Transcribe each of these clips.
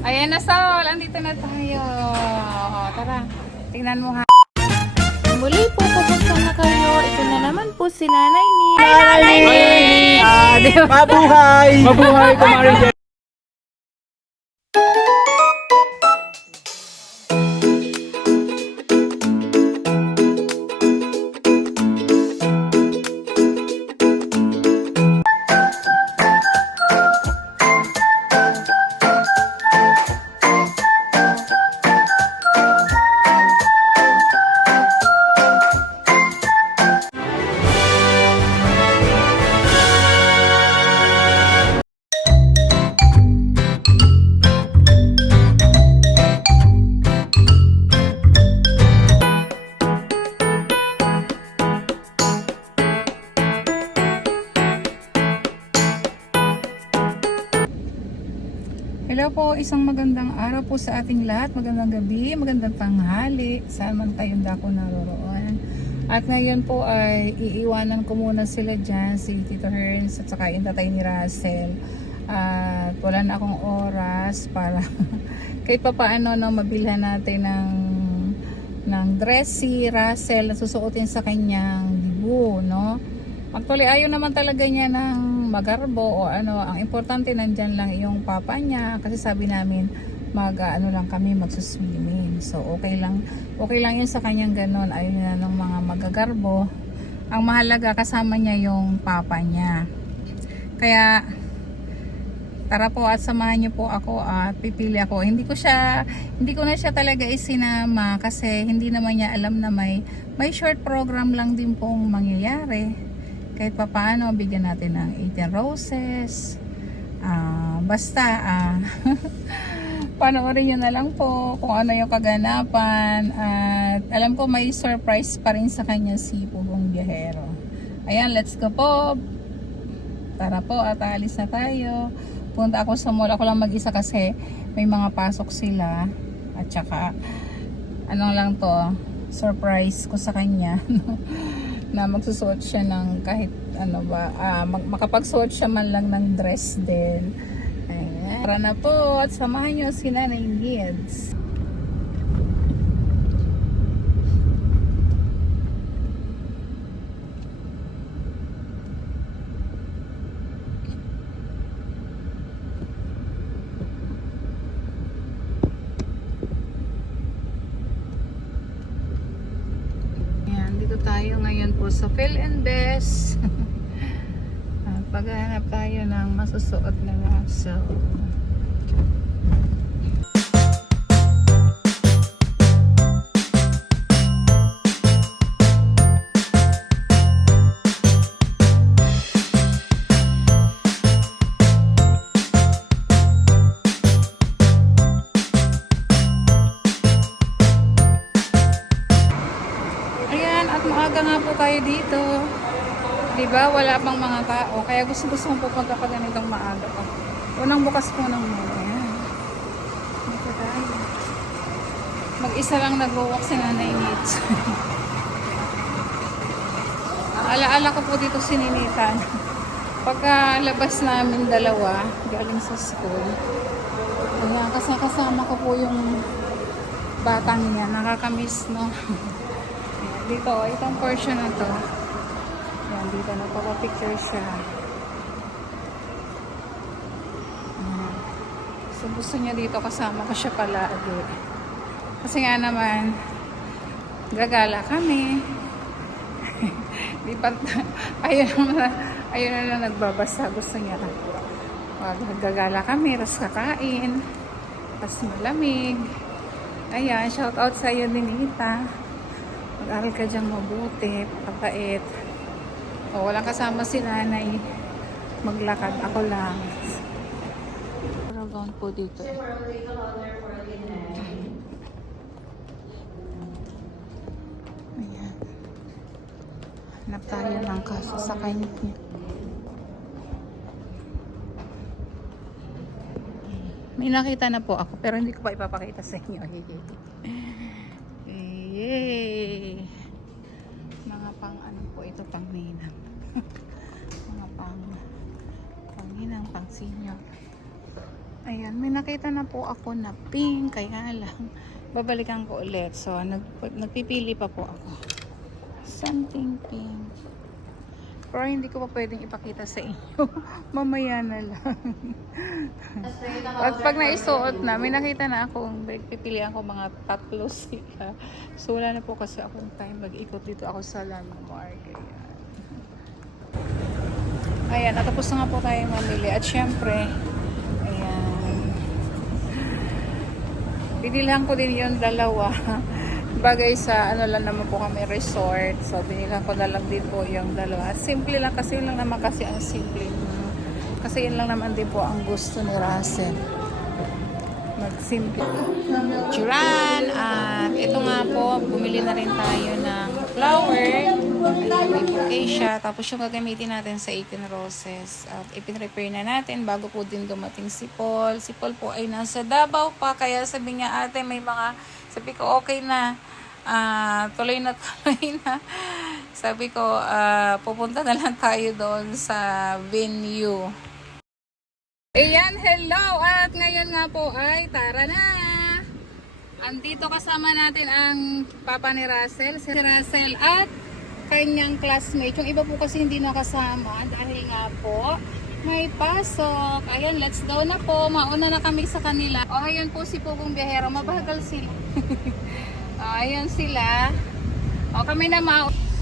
Ayan na, Sol. Andito na tayo. O, tara. Tingnan mo ha. Muli po, kumusta na kayo? Ito na naman po si Nanay Ni. Nanay Ni! Mabuhay! Mabuhay, Kumari Jen! Hello po, isang magandang araw po sa ating lahat. Magandang gabi, magandang tanghali. Saan man kayong dako naroroon. At ngayon po ay iiwanan ko muna sila dyan, si Tito Herns at saka yung tatay ni Russell. At wala na akong oras para kahit pa paano no, mabilhan natin ng dress si Russell na susuotin sa kanyang dibu, no? Actually, ayaw naman talaga niya ng magarbo o ano. Ang importante nandyan lang yung papa niya. Kasi sabi namin, ano lang kami, magsuswimming. So, okay lang yun sa kanyang ganon. Ayaw niya ng mga magagarbo. Ang mahalaga, kasama niya yung papa niya. Kaya, tara po at samahan niyo po ako at pipili ako. Hindi ko na siya talaga isinama kasi hindi naman niya alam na may short program lang din pong mangyayari. Kahit pa paano, bigyan natin ng 18 roses. Panoorin nyo na lang po kung ano yung kaganapan. At alam ko may surprise pa rin sa kanya si Pugong Biyahero. Ayan, let's go po. Tara po at alis na tayo. Punta ako sa mall. Ako lang mag-isa kasi may mga pasok sila. At saka, ano lang to, surprise ko sa kanya. Na magsusuot siya ng kahit ano ba, makapagsuot siya man lang ng dress din. Ayan. Tara na po at samahan nyo si Nanay Nids. Tayo ngayon po sa Phil and Best. Paghahanap tayo ng masusuot na laso. Maaga nga po tayo dito. Diba? Wala pang mga tao. Kaya gusto kong pupunta pa ganitong maaga pa. Unang bukas po ng mall. Ayan. Dito tayo. Mag-isa lang nag-walk si Nanay Nids. Alaala ko po dito si Ninitan. Pagka labas namin dalawa, galing sa school. Ayan, kasama ko po yung batang niya. Nakakamiss, no? Dito, itong portion na to. Yan, dito nagpapapicture siya. So, gusto niya dito kasama ko siya palagi. Kasi nga naman, gagala kami. ayun na lang nagbabasa. Gusto niya. Gagala kami, ras kakain. Pas malamig. Ayan, shout out sa iyo, Ninita. Mag-aral ka dyang mabuti, papait. O, walang kasama si Nanay. Maglakad, ako lang. Paragon po dito. Ayan. Hanap tayo ng kasasakay niya. May nakita na po ako, pero hindi ko pa ipapakita sa inyo. Yay! Mga pang ano po ito, pang ninang. Mga pang ninang, pang senior. Ayan, may nakita na po ako na pink, kaya lang babalikan ko ulit. So, nagpipili pa po ako. Something pink. Pero hindi ko pa pwedeng ipakita sa inyo. Mamaya na lang. Pag naisuot na, may nakita na ako, pipilihan ko mga 3 sila. So, wala na po kasi akong time. Mag-ikot dito ako sa landmark. Ayan, natapos na nga po tayo mamili. At syempre, ayan, binilhan ko din yung 2. Bagay sa ano lang naman po kami resort. So binilhan ko na lang din po yung 2. At simple lang kasi yun lang naman kasi ang simple. Kasi yun lang naman din po ang gusto ni Russell. Mag-simple. Churan! At ito nga po, bumili na rin tayo ng flower. May bouquet siya. Tapos yung gagamitin natin sa 18 roses. At ipin-repair na natin bago po din dumating si Paul. Si Paul po ay nasa Davao pa. Kaya sabi niya, ate, may mga... Sabi ko, okay na. Tuloy na. Sabi ko, pupunta na lang tayo doon sa venue. Ayan, hello! At ngayon nga po ay tara na! Andito kasama natin ang papa ni Russell, si Russell at kanyang classmate. Yung iba po kasi hindi nakasama dahil nga po may pasok. Ayan, let's go na po. Mauna na kami sa kanila. O, ayan po si Pugong Biyahero. Mabagal sila. O, ayan sila. O, kami na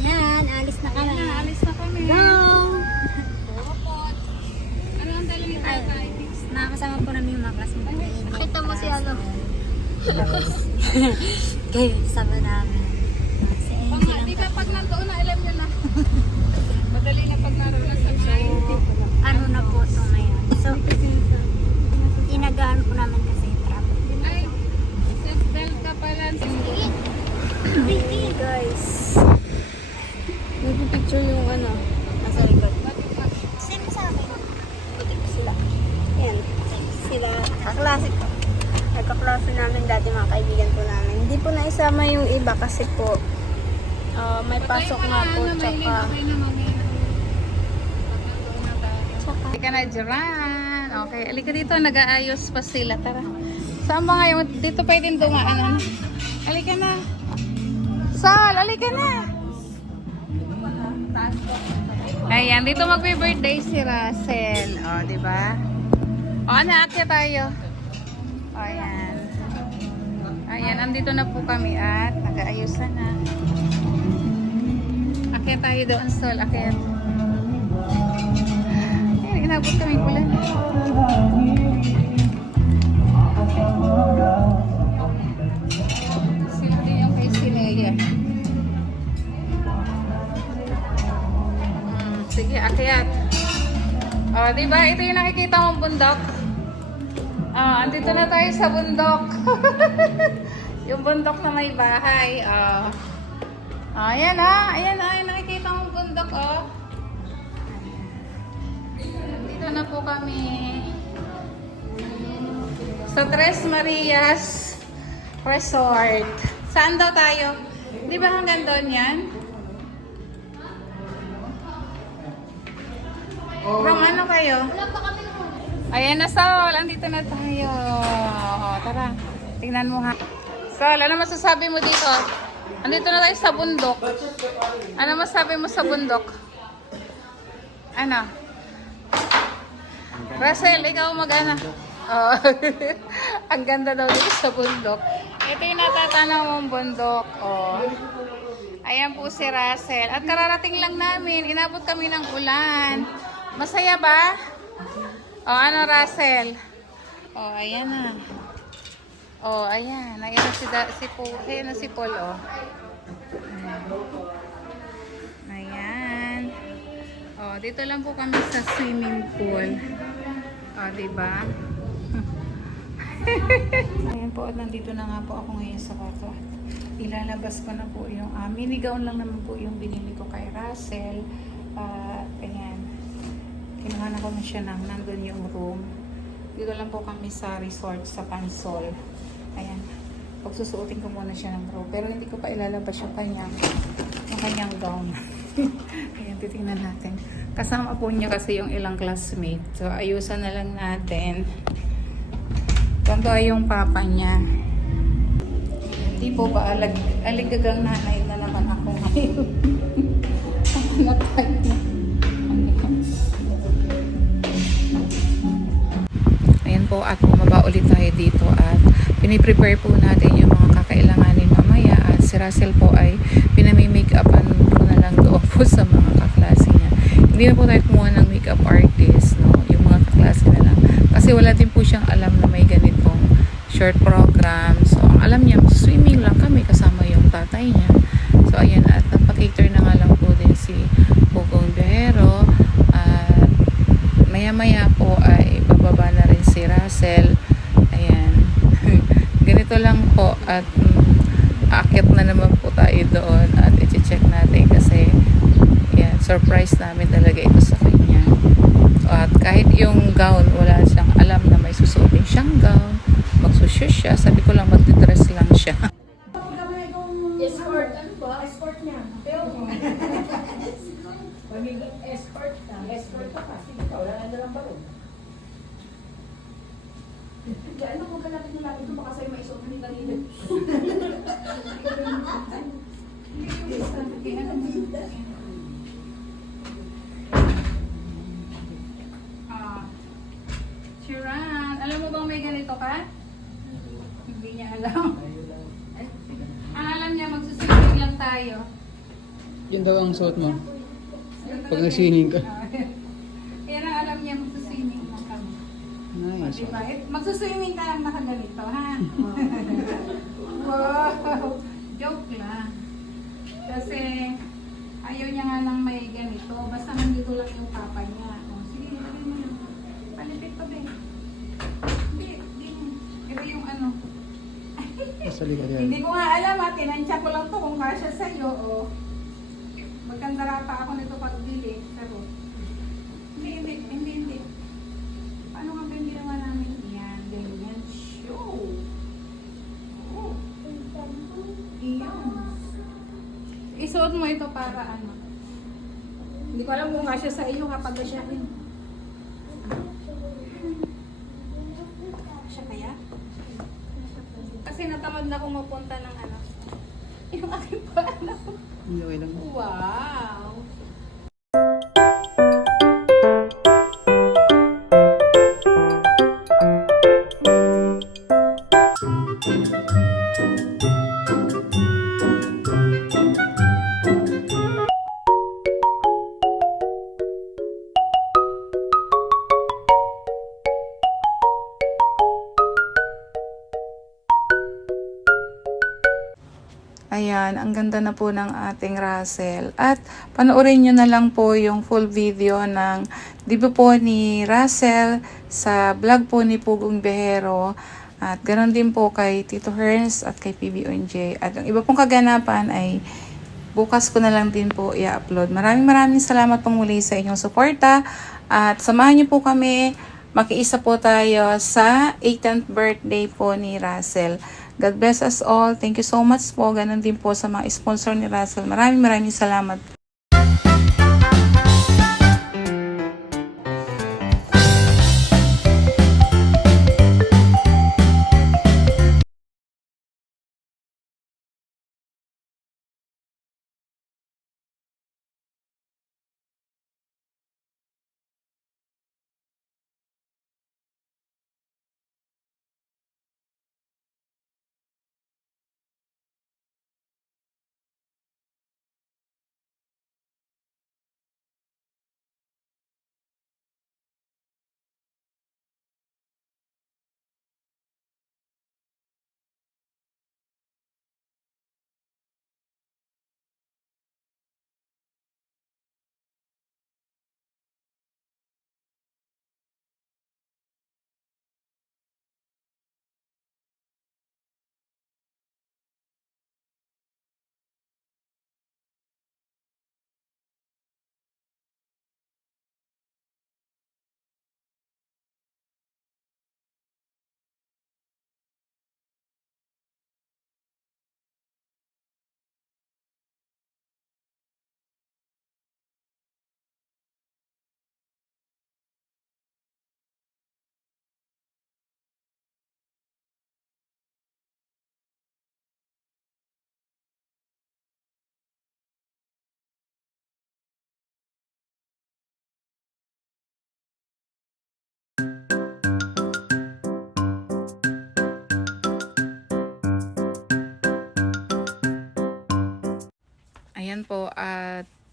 Yan, alis na kami. Ayan, alis na kami. Go! Popot. Ano ang dala ni tatay? Nakakasama po namin yung mga classmates. Nakita mo si ano? Kayo, sama namin. Si Angel ang Di ba pag nandoon na, alam nyo na. Madali na pag naroon na sa ano na po ito ngayon. So, inagaan po namin kasi yung traffic. Ay, seatbelt ka pala. Pretty guys. Nagpipicture yung ano, nasa likod. Sino sa akin? Sila. Yan. Sila. Kaklase ko. Nagkaklase namin dati mga kaibigan po namin. Hindi po naisama yung iba kasi po may pasok nga po. Tsaka Halika na, Jiran. Okay, halika dito. Nag-aayos pa sila. Tara. Saan ba ngayon? Dito pwedeng dumaan. Halika na. Sal, halika na. Ayan, dito magbe-birthday si Russell. O, diba? O, naakyat tayo. O, ayan. Ayan, andito na po kami at nag-aayusan na. Akyat tayo doon, Sol. Akyat. Ayan, inabot kami ulan. Sino din yung kay Sineya? Sige, akyat. O, diba? Ito yung nakikita mong bundok. Andito na tayo sa bundok. Yung bundok na may bahay. Ayan ayan nakikita mong bundok, Dito na po kami sa Tres Marias Resort. Saan daw tayo? Di ba hanggang doon yan? From ano kayo? Ayan na, Sol. Andito na tayo. Tara. Tingnan mo ha. Sol, ano masasabi mo dito? Andito na tayo sa bundok. Ano masasabi mo sa bundok? Ano? Russell, ikaw mag-ana. Oh. Ang ganda daw dito sa bundok. Ito yung natatanaw mong bundok. Oh. Ayan po si Russell. At kararating lang namin. Inabot kami ng ulan. Masaya ba? O, ano, Russell? O, ayan na. O, ayan. Ayan na si Paul, o. Ayan. O, dito lang po kami sa swimming pool. O, diba? Ayan po, at nandito na nga po ako ngayon sa kwarto. Ilalabas ko na po yung mini gown lang naman po yung binili ko kay Russell. Ayan. Kinuha na ko na siya ng nandun yung room. Dito lang po kami sa resort sa Pansol. Ayan. Pagsusuotin ko muna siya ng room. Pero hindi ko pa ilalabas yung kanyang gown. Ayan, titingnan natin. Kasama po niya kasi yung ilang classmate. So, ayusan na lang natin. Ganito ay yung papa niya. Hindi po ba aligagang nanay na naman ako ngayon. Ano tayo? Ayan po at bumaba ulit tayo dito at piniprepare po natin yung mga kakailanganin mamaya at si Russell po ay pinami-makeupan ko na lang doon po sa mga kaklase niya. Hindi na po tayo kumuha ng makeup artist, no? Yung mga kaklase na lang. Kasi wala din po siyang alam na may ganitong short program. So, ang alam niya, swimming lang kami kasama yung tatay niya. So, ayan, at nagpa-cater na nga lang po din si Pugong Bihero. At maya-maya po ay bababa na rin si Russell. Ayan. Ganito lang po. At aakyat na naman po tayo doon. At i-check natin kasi ayan, surprise namin talaga ito sa kanya. At kahit yung gown, wala siyang alam na may susuotin siyang gown. Magsushoot siya. Sabi ko lang magdidress lang siya. Escort, ano ba? Escort niya. Pero, magiging escort ka. Escort ka pa. Sige ka, wala na lang baro. Kaya ano kung kalapit na lapit ito, baka sa'yo maisuot na ni kanina. Shiran, alam mo bang may ganito ka? Hindi niya alam. Ang alam niya, magsusulit lang tayo. Yan daw ang suot mo. Pag nag-swimming ka. Yan ang alam niya, magsuswimming lang kami. Nice. Diba? Magsuswimming ka lang nakaganito, ha? Wow! Joke lang. Kasi ayaw niya nga lang may ganito. Basta nandito lang yung papa niya. O, sige, ilagay mo lang. Palipit pa ba eh? Hindi. Ito yung ano. Sa likod yan. Hindi ko nga alam ha. Tinansya ko lang to kung kasya sa'yo. O. Magkandara pa ako nito pagbili. Pero, hindi. Paano nga ba yung ginawa namin? Yan, ganyan. Show. Oh. Iyan. Isuot mo ito para ano. Hindi ko alam kung kasya sa iyo kapag siya rin. Kasya kaya? Kasi natamad na akong mapunta ng ano. Yung aking pala. Hindi, okay lang. Wow! Ayan, ang ganda na po ng ating Russell. At panoorin nyo na lang po yung full video ng debut po ni Russell sa vlog po ni Pugong Bihero. At ganoon din po kay Tito Herns at kay PBONJ. At ang iba pong kaganapan ay bukas ko na lang din po i-upload. Maraming salamat pong muli sa inyong suporta. At samahan nyo po kami. Makiisa po tayo sa 18th birthday po ni Russell. God bless us all. Thank you so much po. Ganon din po sa mga sponsor ni Russell. Maraming salamat.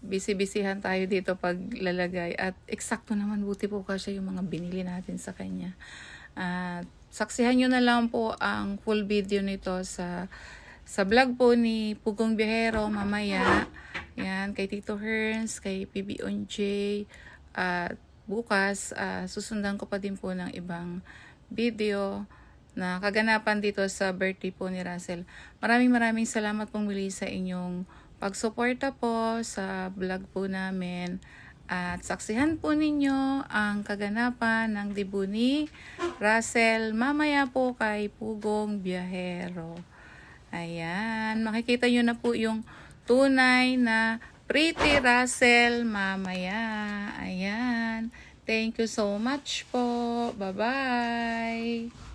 busy-busyhan tayo dito paglalagay. At eksakto naman, buti po kasi yung mga binili natin sa kanya. At saksihan nyo na lang po ang full video nito sa vlog po ni Pugong Biyahero mamaya. Yan, kay Tito Herns, kay PB Onj. At bukas, susundan ko pa din po ng ibang video na kaganapan dito sa birthday po ni Russell. Maraming salamat pong muli sa inyong pagsuporta po sa vlog po namin. At saksihan po ninyo ang kaganapan ng debut ni Russell mamaya po kay Pugong Biyahero. Ayan, makikita nyo na po yung tunay na Pretty Russell mamaya. Ayan, thank you so much po. Bye-bye.